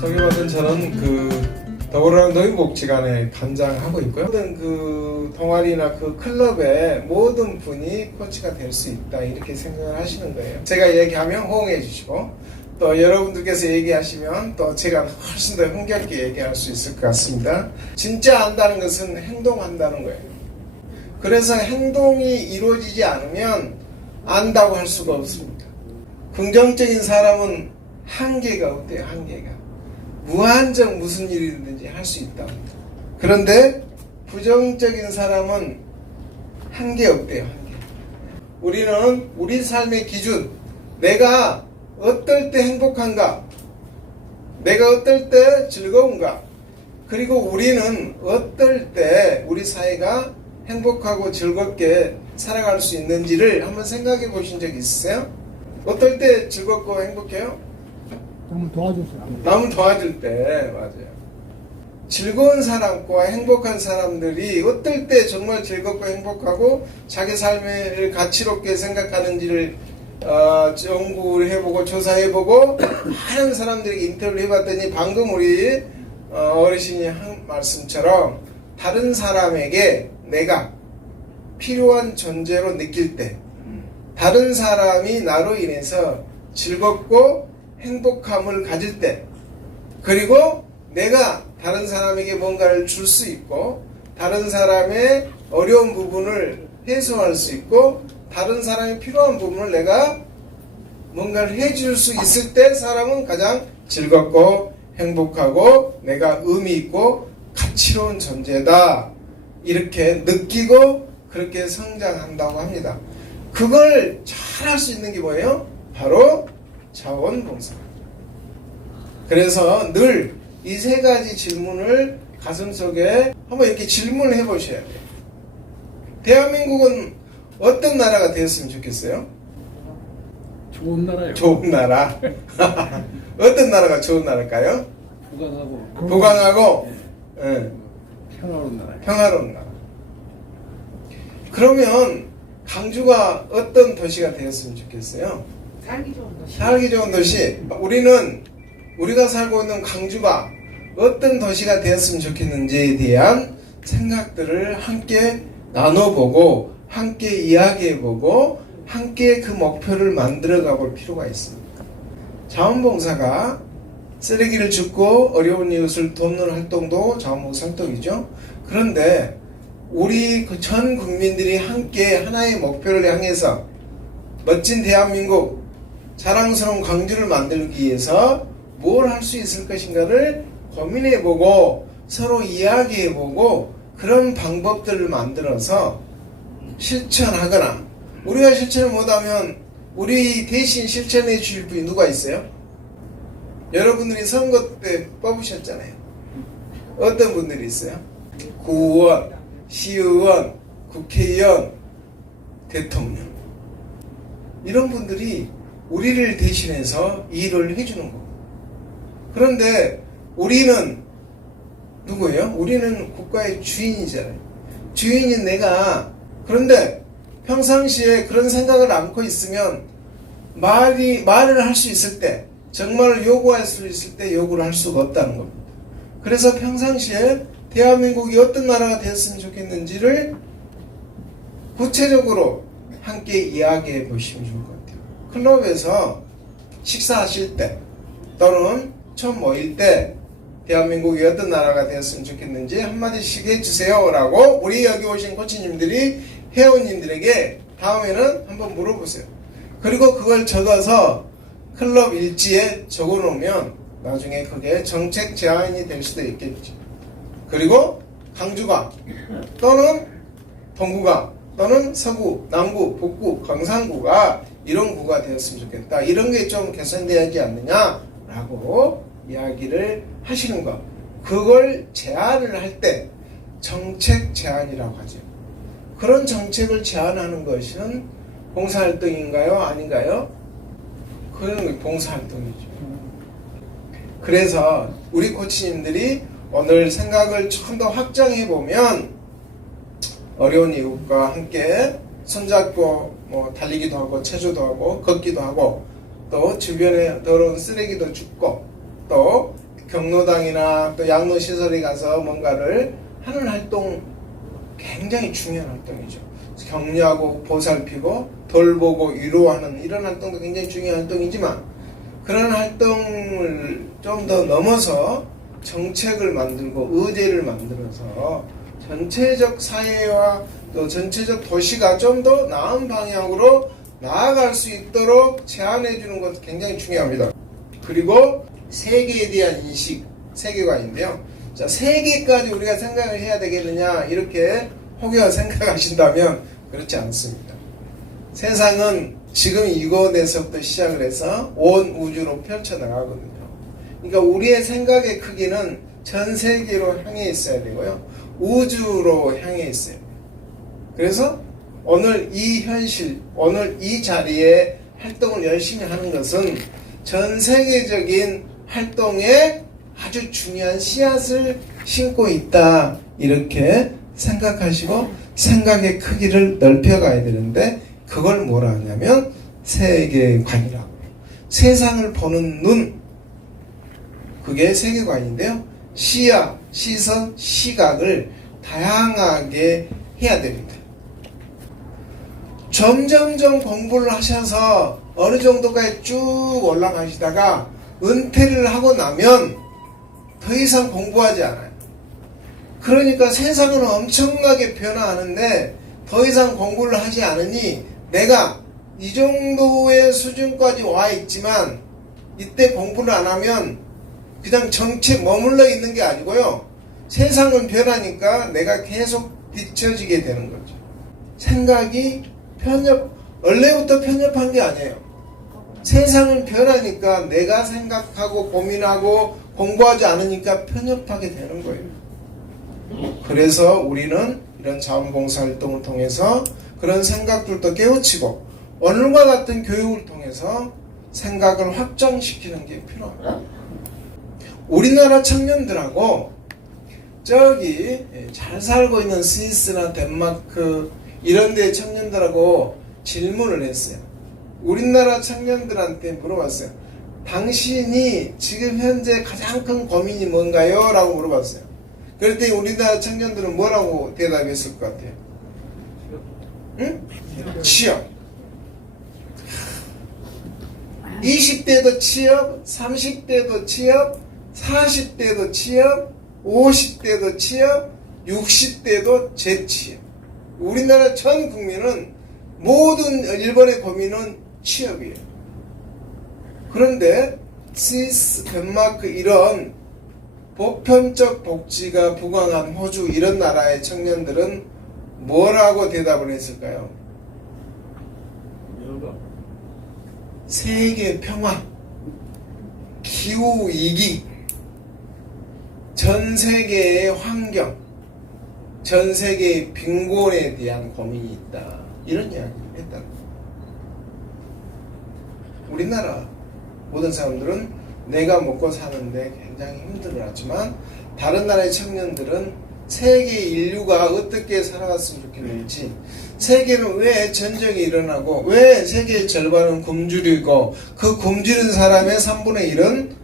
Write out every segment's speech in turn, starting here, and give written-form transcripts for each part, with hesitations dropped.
소개받은 저는 더불어라 노인복지관에 관장하고 있고요. 모든 동아리나 클럽의 모든 분이 코치가 될 수 있다 이렇게 생각을 하시는 거예요. 제가 얘기하면 호응해 주시고 또 여러분들께서 얘기하시면 또 제가 훨씬 더 흥겹게 얘기할 수 있을 것 같습니다. 진짜 안다는 것은 행동한다는 거예요. 그래서 행동이 이루어지지 않으면 안다고 할 수가 없습니다. 긍정적인 사람은 한계가 없대요. 한계가. 무한정 무슨 일이든지 할 수 있다. 그런데 부정적인 사람은 한계 없대요. 한계. 우리는 우리 삶의 기준, 내가 어떨 때 행복한가, 내가 어떨 때 즐거운가, 그리고 우리는 어떨 때 우리 사회가 행복하고 즐겁게 살아갈 수 있는지를 한번 생각해 보신 적 있으세요? 어떨 때 즐겁고 행복해요? 남을 도와줬어요. 남을 도와줄 때. 맞아요. 즐거운 사람과 행복한 사람들이 어떨 때 정말 즐겁고 행복하고 자기 삶을 가치롭게 생각하는지를 연구를 해보고 조사해보고 많은 사람들에게 인터뷰를 해봤더니 방금 우리 어르신이 한 말씀처럼 다른 사람에게 내가 필요한 존재로 느낄 때, 다른 사람이 나로 인해서 즐겁고 행복함을 가질 때, 그리고 내가 다른 사람에게 뭔가를 줄 수 있고 다른 사람의 어려운 부분을 해소할 수 있고 다른 사람이 필요한 부분을 내가 뭔가를 해줄 수 있을 때 사람은 가장 즐겁고 행복하고 내가 의미 있고 가치로운 존재다 이렇게 느끼고 그렇게 성장한다고 합니다. 그걸 잘 할 수 있는 게 뭐예요? 바로 자원봉사. 그래서 늘 이 세 가지 질문을 가슴속에 한번 이렇게 질문을 해보셔야 돼요. 대한민국은 어떤 나라가 되었으면 좋겠어요? 좋은 나라요. 좋은 나라. 어떤 나라가 좋은 나라일까요? 부강하고 네. 평화로운 나라. 평화로운 나라. 그러면 강주가 어떤 도시가 되었으면 좋겠어요? 살기 좋은 도시. 살기 좋은 도시. 우리가 살고 있는 강주가 어떤 도시가 되었으면 좋겠는지에 대한 생각들을 함께 나눠보고 함께 이야기해보고 함께 그 목표를 만들어가 볼 필요가 있습니다. 자원봉사가 쓰레기를 줍고 어려운 이웃을 돕는 활동도 자원봉사 활동이죠. 그런데 우리 전 국민들이 함께 하나의 목표를 향해서 멋진 대한민국, 자랑스러운 광주를 만들기 위해서 뭘 할 수 있을 것인가를 고민해보고 서로 이야기해보고 그런 방법들을 만들어서 실천하거나 우리가 실천을 못하면 우리 대신 실천해 주실 분이 누가 있어요? 여러분들이 선거 때 뽑으셨잖아요. 어떤 분들이 있어요? 구의원, 시의원, 국회의원, 대통령 이런 분들이 우리를 대신해서 일을 해주는 거고 그런데 우리는 누구예요? 우리는 국가의 주인이잖아요. 주인인 내가 그런데 평상시에 그런 생각을 안고 있으면 말을 할 수 있을 때 정말 요구할 수 있을 때 요구를 할 수가 없다는 겁니다. 그래서 평상시에 대한민국이 어떤 나라가 되었으면 좋겠는지를 구체적으로 함께 이야기해 보시면 좋을 것 같아요. 클럽에서 식사하실 때 또는 처음 모일 때 대한민국이 어떤 나라가 되었으면 좋겠는지 한마디씩 해주세요 라고 우리 여기 오신 코치님들이 회원님들에게 다음에는 한번 물어보세요. 그리고 그걸 적어서 클럽 일지에 적어 놓으면 나중에 그게 정책 제안이 될 수도 있겠죠. 그리고 강주가 또는 동구가 또는 서구, 남구, 북구, 경상구가 이런 구가 되었으면 좋겠다. 이런 게 좀 개선돼야 하지 않느냐라고 이야기를 하시는 것. 그걸 제안을 할 때 정책 제안이라고 하죠. 그런 정책을 제안하는 것은 봉사활동인가요? 아닌가요? 그런 봉사활동이죠. 그래서 우리 코치님들이 오늘 생각을 좀 더 확장해보면 어려운 이웃과 함께 손잡고 달리기도 하고 체조도 하고 걷기도 하고 또 주변에 더러운 쓰레기도 줍고 또 복지노당이나 또 양로시설에 가서 뭔가를 하는 활동 굉장히 중요한 활동이죠. 격려하고 보살피고 돌보고 위로하는 이런 활동도 굉장히 중요한 활동이지만 그런 활동을 좀 더 넘어서 정책을 만들고 의제를 만들어서 전체적 사회와 또 전체적 도시가 좀 더 나은 방향으로 나아갈 수 있도록 제안해 주는 것도 굉장히 중요합니다. 그리고 세계에 대한 인식, 세계관인데요. 자, 세계까지 우리가 생각을 해야 되겠느냐 이렇게 혹여 생각하신다면 그렇지 않습니다. 세상은 지금 이곳에서부터 시작을 해서 온 우주로 펼쳐나가거든요. 그러니까 우리의 생각의 크기는 전 세계로 향해 있어야 되고요. 우주로 향해 있어야 돼요. 그래서 오늘 이 현실, 오늘 이 자리에 활동을 열심히 하는 것은 전 세계적인 활동에 아주 중요한 씨앗을 심고 있다. 이렇게 생각하시고 생각의 크기를 넓혀가야 되는데 그걸 뭐라 하냐면 세계관이라고. 세상을 보는 눈, 그게 세계관인데요. 시야, 시선, 시각을 다양하게 해야 됩니다. 점점점 공부를 하셔서 어느 정도까지 쭉 올라가시다가 은퇴를 하고 나면 더 이상 공부하지 않아요. 그러니까 세상은 엄청나게 변화하는데 더 이상 공부를 하지 않으니 내가 이 정도의 수준까지 와 있지만 이때 공부를 안 하면 그냥 정체 머물러 있는 게 아니고요. 세상은 변하니까 내가 계속 뒤처지게 되는 거죠. 생각이 원래부터 편협한 게 아니에요. 세상은 변하니까 내가 생각하고 고민하고 공부하지 않으니까 편협하게 되는 거예요. 그래서 우리는 이런 자원봉사활동을 통해서 그런 생각들도 깨우치고 오늘과 같은 교육을 통해서 생각을 확장시키는 게 필요합니다. 우리나라 청년들하고 저기 잘 살고 있는 스위스나 덴마크 이런 데 청년들하고 질문을 했어요. 우리나라 청년들한테 물어봤어요. 당신이 지금 현재 가장 큰 고민이 뭔가요? 라고 물어봤어요. 그랬더니 우리나라 청년들은 뭐라고 대답했을 것 같아요? 응? 취업. 20대도 취업, 30대도 취업, 40대도 취업, 50대도 취업, 60대도 재취업. 우리나라 전 국민은 모든 일본의 고민은 취업이에요. 그런데 스위스, 덴마크 이런 보편적 복지가 부강한 호주 이런 나라의 청년들은 뭐라고 대답을 했을까요? 세계 평화, 기후 위기, 전 세계의 환경, 전 세계의 빈곤에 대한 고민이 있다. 이런 이야기를 했다. 우리나라 모든 사람들은 내가 먹고 사는데 굉장히 힘들어하지만 다른 나라의 청년들은 세계 인류가 어떻게 살아갔으면 좋겠는지, 세계는 왜 전쟁이 일어나고 왜 세계의 절반은 굶주리고 그 굶주린 사람의 3분의 1은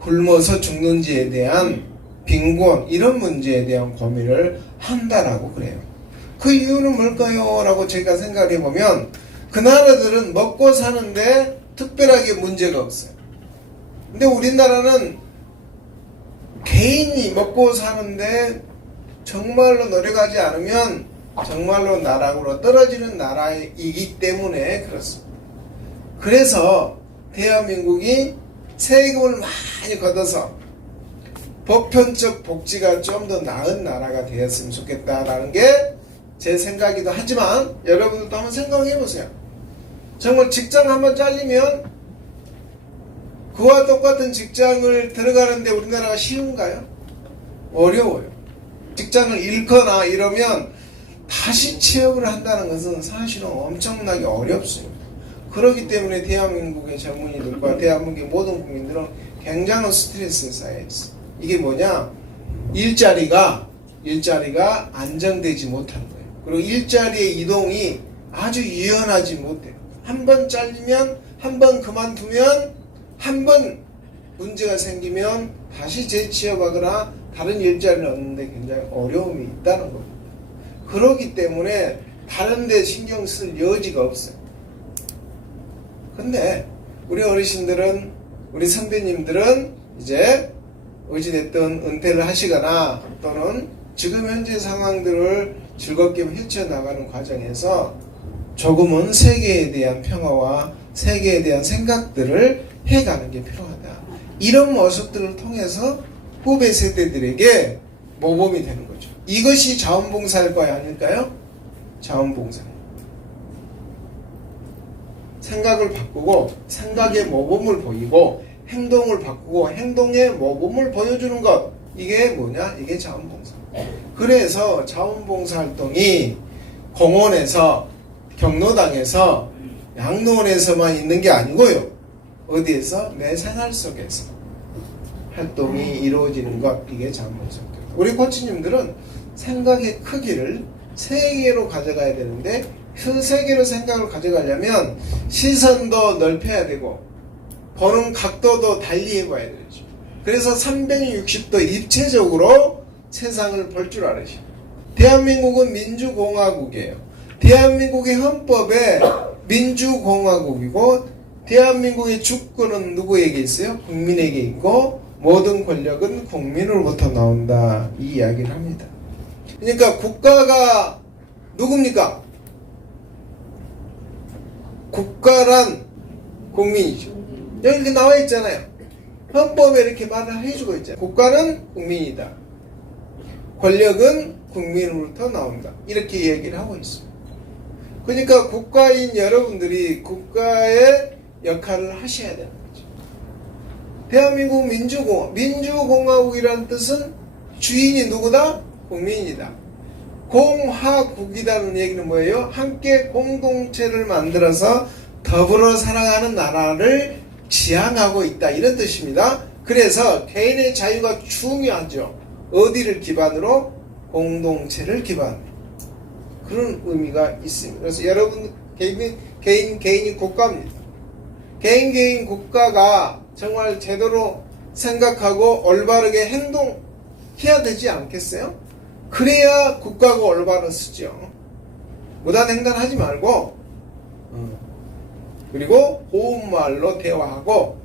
굶어서 죽는지에 대한 빈곤 이런 문제에 대한 고민을 한다라고 그래요. 그 이유는 뭘까요? 라고 제가 생각을 해보면 그 나라들은 먹고 사는데 특별하게 문제가 없어요. 근데 우리나라는 개인이 먹고 사는데 정말로 노력하지 않으면 정말로 나락으로 떨어지는 나라이기 때문에 그렇습니다. 그래서 대한민국이 세금을 많이 걷어서 보편적 복지가 좀 더 나은 나라가 되었으면 좋겠다라는 게 제 생각이기도 하지만 여러분들도 한번 생각해 보세요. 정말 직장 한번 잘리면 그와 똑같은 직장을 들어가는데 우리나라가 쉬운가요? 어려워요. 직장을 잃거나 이러면 다시 취업을 한다는 것은 사실은 엄청나게 어렵습니다. 그렇기 때문에 대한민국의 젊은이들과 대한민국의 모든 국민들은 굉장한 스트레스에 쌓여 있어요. 이게 뭐냐? 일자리가 안정되지 못한 거예요. 그리고 일자리의 이동이 아주 유연하지 못해요. 한 번 잘리면, 한 번 그만두면, 한 번 문제가 생기면 다시 재취업하거나 다른 일자리를 얻는데 굉장히 어려움이 있다는 겁니다. 그렇기 때문에 다른 데 신경 쓸 여지가 없어요. 근데 우리 어르신들은, 우리 선배님들은 이제 어찌됐든 은퇴를 하시거나 또는 지금 현재 상황들을 즐겁게 헤쳐나가는 과정에서 조금은 세계에 대한 평화와 세계에 대한 생각들을 해가는 게 필요하다. 이런 모습들을 통해서 후배 세대들에게 모범이 되는 거죠. 이것이 자원봉사일 거 아닐까요? 자원봉사. 생각을 바꾸고 생각의 모범을 보이고 행동을 바꾸고 행동의 모범을 보여주는 것. 이게 뭐냐? 이게 자원봉사. 그래서 자원봉사 활동이 공원에서, 경로당에서, 양로원에서만 있는 게 아니고요. 어디에서? 내 생활 속에서 활동이 이루어지는 것. 이게 자원봉사. 우리 코치님들은 생각의 크기를 세계로 가져가야 되는데 그 세계로 생각을 가져가려면 시선도 넓혀야 되고 보는 각도도 달리 해봐야 되죠. 그래서 360도 입체적으로 세상을 볼 줄 알으시오. 대한민국은 민주공화국이에요. 대한민국의 헌법에 민주공화국이고 대한민국의 주권은 누구에게 있어요? 국민에게 있고 모든 권력은 국민으로부터 나온다. 이 이야기를 합니다. 그러니까 국가가 누굽니까? 국가란 국민이죠. 여기 이렇게 나와 있잖아요. 헌법에 이렇게 말을 해주고 있잖아요. 국가는 국민이다. 권력은 국민으로부터 나온다. 이렇게 얘기를 하고 있습니다. 그러니까 국가인 여러분들이 국가의 역할을 하셔야 되는 거죠. 대한민국 민주공화국이라는 뜻은 주인이 누구다? 국민이다. 공화국이라는 얘기는 뭐예요? 함께 공동체를 만들어서 더불어 살아가는 나라를 지향하고 있다. 이런 뜻입니다. 그래서 개인의 자유가 중요하죠. 어디를 기반으로? 공동체를 기반으로. 그런 의미가 있습니다. 그래서 여러분 개인이 국가입니다. 개인 국가가 정말 제대로 생각하고 올바르게 행동해야 되지 않겠어요? 그래야 국가가 올바로 쓰죠. 무단횡단하지 말고 그리고 고운 말로 대화하고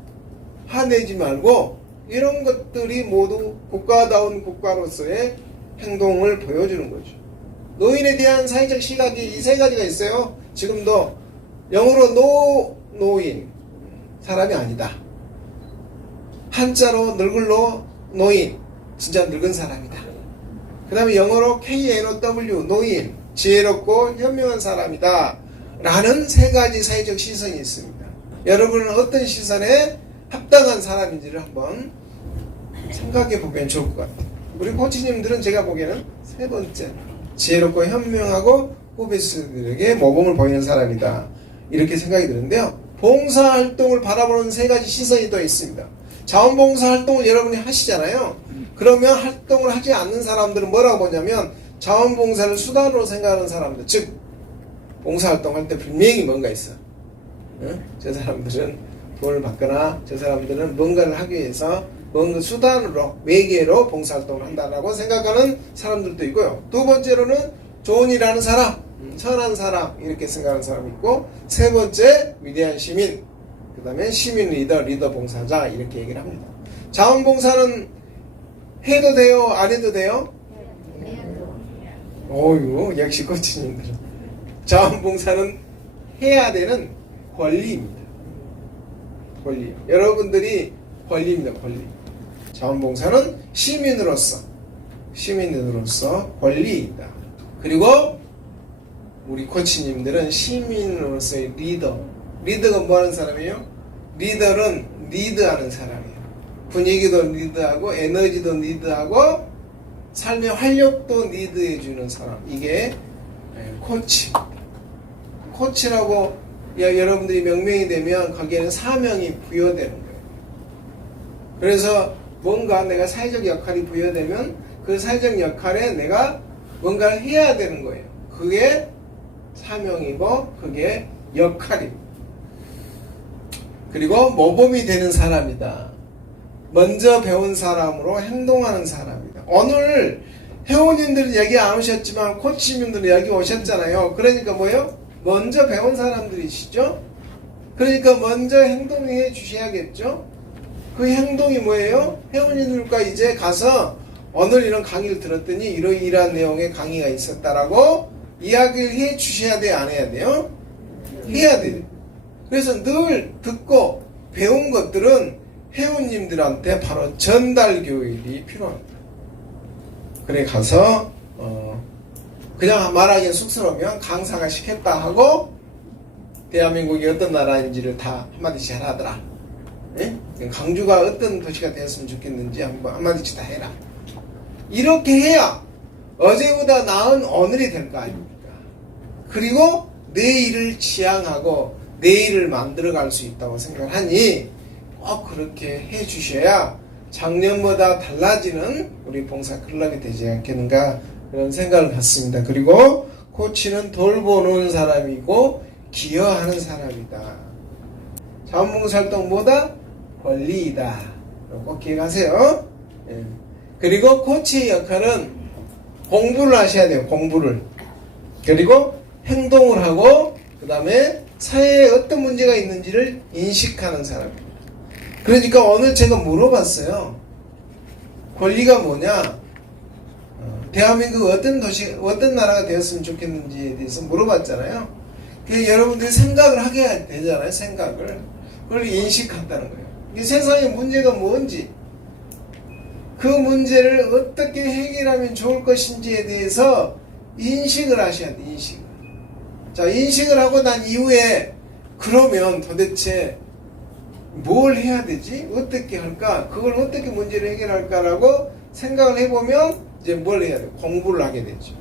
화내지 말고 이런 것들이 모두 국가다운 국가로서의 행동을 보여주는 거죠. 노인에 대한 사회적 시각이 이 세 가지가 있어요. 지금도 영어로 노인 사람이 아니다. 한자로 늙을로 노인 진짜 늙은 사람이다. 그 다음에 영어로 KNOW 노인 지혜롭고 현명한 사람이다 라는 세 가지 사회적 시선이 있습니다. 여러분은 어떤 시선에 합당한 사람인지를 한번 생각해 보면 좋을 것 같아요. 우리 코치님들은 제가 보기에는 세 번째 지혜롭고 현명하고 후배들에게 모범을 보이는 사람이다 이렇게 생각이 드는데요. 봉사활동을 바라보는 세 가지 시선이 또 있습니다. 자원봉사활동을 여러분이 하시잖아요. 그러면 활동을 하지 않는 사람들은 뭐라고 보냐면 자원봉사를 수단으로 생각하는 사람들, 즉 봉사활동할 때 분명히 뭔가 있어. 저 사람들은 돈을 받거나 저 사람들은 뭔가를 하기 위해서 뭔가 수단으로 외계로 봉사활동을 한다라고 생각하는 사람들도 있고요. 두 번째로는 좋은 일 하는 사람, 선한 사람 이렇게 생각하는 사람이 있고, 세 번째 위대한 시민, 그 다음에 시민 리더 봉사자 이렇게 얘기를 합니다. 자원봉사는 해도 돼요? 안 해도 돼요? 어유 역시 코치님들. 자원봉사는 해야 되는 권리입니다. 권리. 여러분들이 권리입니다. 권리. 자원봉사는 시민으로서 권리이다. 그리고 우리 코치님들은 시민으로서의 리더. 리더가 뭐 하는 사람이에요? 리더는 리드하는 사람이에요. 분위기도 리드하고 에너지도 리드하고 삶의 활력도 리드해주는 사람. 이게 코치. 코치라고 여러분들이 명명이 되면 거기에는 사명이 부여되는 거예요. 그래서 뭔가 내가 사회적 역할이 부여되면 그 사회적 역할에 내가 뭔가를 해야 되는 거예요. 그게 사명이고 그게 역할입니다. 그리고 모범이 되는 사람이다. 먼저 배운 사람으로 행동하는 사람이다. 오늘 회원님들은 여기 안 오셨지만 코치님들은 여기 오셨잖아요. 그러니까 뭐예요? 먼저 배운 사람들이시죠? 그러니까 먼저 행동해 주셔야겠죠? 그 행동이 뭐예요? 회원님들과 이제 가서 오늘 이런 강의를 들었더니 이러이러한 내용의 강의가 있었다라고 이야기를 해 주셔야 돼요? 안 해야 돼요? 해야 돼요. 그래서 늘 듣고 배운 것들은 회원님들한테 바로 전달 교육이 필요합니다. 그래 가서 그냥 말하기엔 쑥스러우면 강사가 시켰다 하고 대한민국이 어떤 나라인지를 다 한마디씩 하더라. 예? 강주가 어떤 도시가 되었으면 좋겠는지 한마디씩 다 해라. 이렇게 해야 어제보다 나은 오늘이 될 거 아닙니까? 그리고 내일을 지향하고 내일을 만들어갈 수 있다고 생각하니 꼭 그렇게 해주셔야 작년보다 달라지는 우리 봉사 클럽이 되지 않겠는가 그런 생각을 갖습니다. 그리고 코치는 돌보는 사람이고 기여하는 사람이다. 자원봉사활동 뭐다? 권리이다. 꼭 기억하세요. 예. 그리고 코치의 역할은 공부를 하셔야 돼요. 공부를. 그리고 행동을 하고 그 다음에 사회에 어떤 문제가 있는지를 인식하는 사람입니다. 그러니까 오늘 제가 물어봤어요. 권리가 뭐냐? 대한민국 어떤 도시, 어떤 나라가 되었으면 좋겠는지에 대해서 물어봤잖아요. 그 여러분들이 생각을 하게 되잖아요. 생각을. 그걸 인식한다는 거예요. 이 세상의 문제가 뭔지, 그 문제를 어떻게 해결하면 좋을 것인지에 대해서 인식을 하셔야 돼요. 인식을. 자, 인식을 하고 난 이후에 그러면 도대체 뭘 해야 되지? 어떻게 할까? 그걸 어떻게 문제를 해결할까라고 생각을 해보면 이제 뭘 해야 돼요? 공부를 하게 되죠.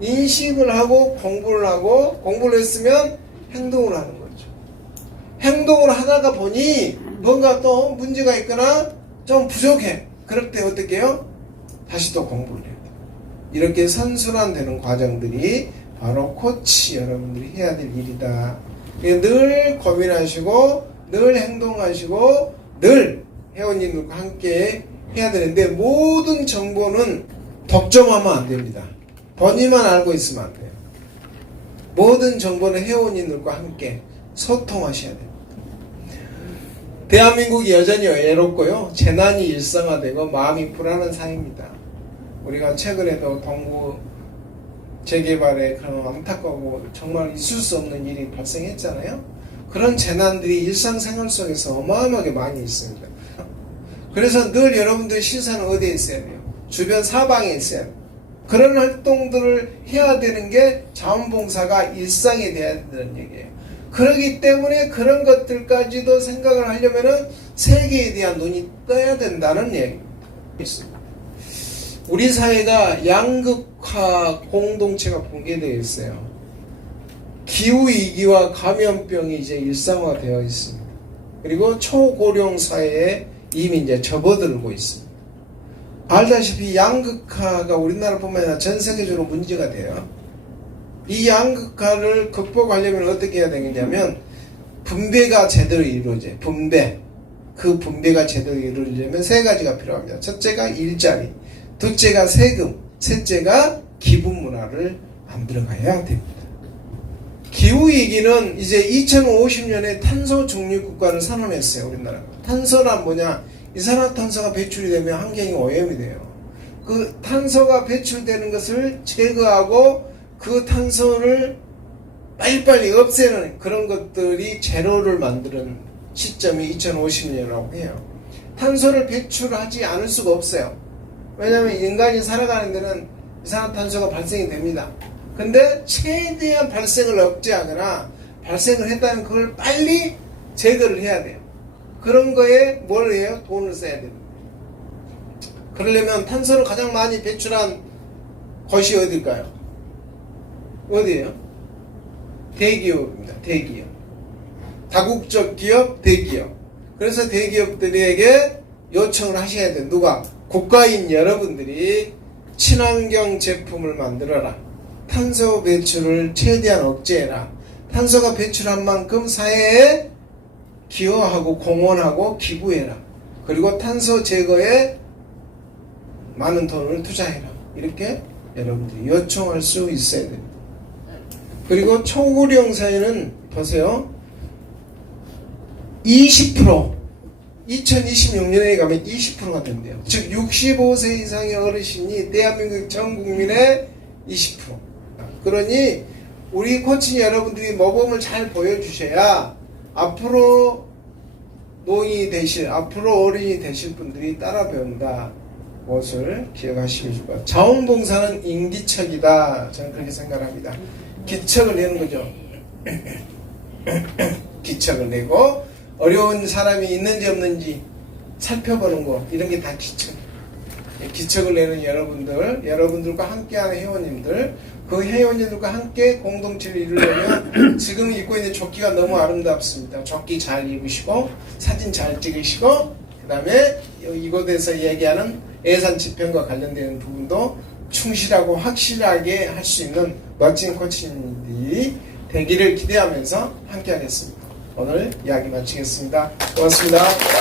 인식을 하고 공부를 했으면 행동을 하는 거죠. 행동을 하다가 보니 뭔가 또 문제가 있거나 좀 부족해. 그럴 때 어떻게 해요? 다시 또 공부를 해야 돼요. 이렇게 선순환되는 과정들이 바로 코치 여러분들이 해야 될 일이다. 늘 고민하시고 늘 행동하시고 늘 회원님들과 함께 해야 되는데 모든 정보는 독점하면 안 됩니다. 본인만 알고 있으면 안 돼요. 모든 정보는 회원님들과 함께 소통하셔야 됩니다. 대한민국이 여전히 외롭고요. 재난이 일상화되고 마음이 불안한 사회입니다. 우리가 최근에도 동부 재개발에 그런 안타까워 정말 있을 수 없는 일이 발생했잖아요. 그런 재난들이 일상생활 속에서 어마어마하게 많이 있습니다. 그래서 늘 여러분들의 시선은 어디에 있어야 돼요? 주변 사방에 있어야 돼요. 그런 활동들을 해야 되는 게 자원봉사가 일상이 돼야 된다는 얘기예요. 그렇기 때문에 그런 것들까지도 생각을 하려면은 세계에 대한 눈이 떠야 된다는 얘기입니다. 우리 사회가 양극화 공동체가 붕괴되어 있어요. 기후위기와 감염병이 이제 일상화되어 있습니다. 그리고 초고령 사회에 이미 이제 접어들고 있습니다. 알다시피 양극화가 우리나라뿐만 아니라 전 세계적으로 문제가 돼요. 이 양극화를 극복하려면 어떻게 해야 되느냐면 분배가 제대로 이루어져요. 그 분배가 제대로 이루어지려면 세 가지가 필요합니다. 첫째가 일자리, 둘째가 세금, 셋째가 기부 문화를 만들어가야 됩니다. 기후위기는 이제 2050년에 탄소 중립 국가를 선언했어요. 우리나라가. 탄소란 뭐냐? 이산화탄소가 배출이 되면 환경이 오염이 돼요. 그 탄소가 배출되는 것을 제거하고 그 탄소를 빨리빨리 없애는 그런 것들이 제로를 만드는 시점이 2050년이라고 해요. 탄소를 배출하지 않을 수가 없어요. 왜냐하면 인간이 살아가는 데는 이산화탄소가 발생이 됩니다. 근데 최대한 발생을 억제하거나 발생을 했다면 그걸 빨리 제거를 해야 돼요. 그런 거에 뭘 해요? 돈을 써야 됩니다. 그러려면 탄소를 가장 많이 배출한 곳이 어딜까요? 어디예요? 대기업입니다. 대기업. 다국적 기업, 대기업. 그래서 대기업들에게 요청을 하셔야 돼요. 누가? 국가인 여러분들이 친환경 제품을 만들어라. 탄소 배출을 최대한 억제해라. 탄소가 배출한 만큼 사회에 기여하고 공헌하고 기부해라. 그리고 탄소 제거에 많은 돈을 투자해라. 이렇게 여러분들이 요청할 수 있어야 됩니다. 그리고 초고령 사회는 보세요. 20% 2026년에 가면 20%가 된대요. 즉 65세 이상의 어르신이 대한민국 전 국민의 20%. 그러니 우리 코치 여러분들이 모범을 잘 보여주셔야 앞으로 노인이 되실, 앞으로 어린이 되실 분들이 따라 배운다. 것을 기억하시기 좋을 것 같아요. 자원봉사는 인기척이다. 저는 그렇게 생각합니다. 기척을 내는 거죠. 기척을 내고 어려운 사람이 있는지 없는지 살펴보는 거, 이런 게 다 기척. 기척을 내는 여러분들과 함께하는 회원님들, 그 회원님들과 함께 공동체를 이루려면 지금 입고 있는 조끼가 너무 아름답습니다. 조끼 잘 입으시고 사진 잘 찍으시고 그 다음에 이곳에서 얘기하는 예산 집행과 관련되는 부분도 충실하고 확실하게 할 수 있는 멋진 코치님들이 되기를 기대하면서 함께 하겠습니다. 오늘 이야기 마치겠습니다. 고맙습니다.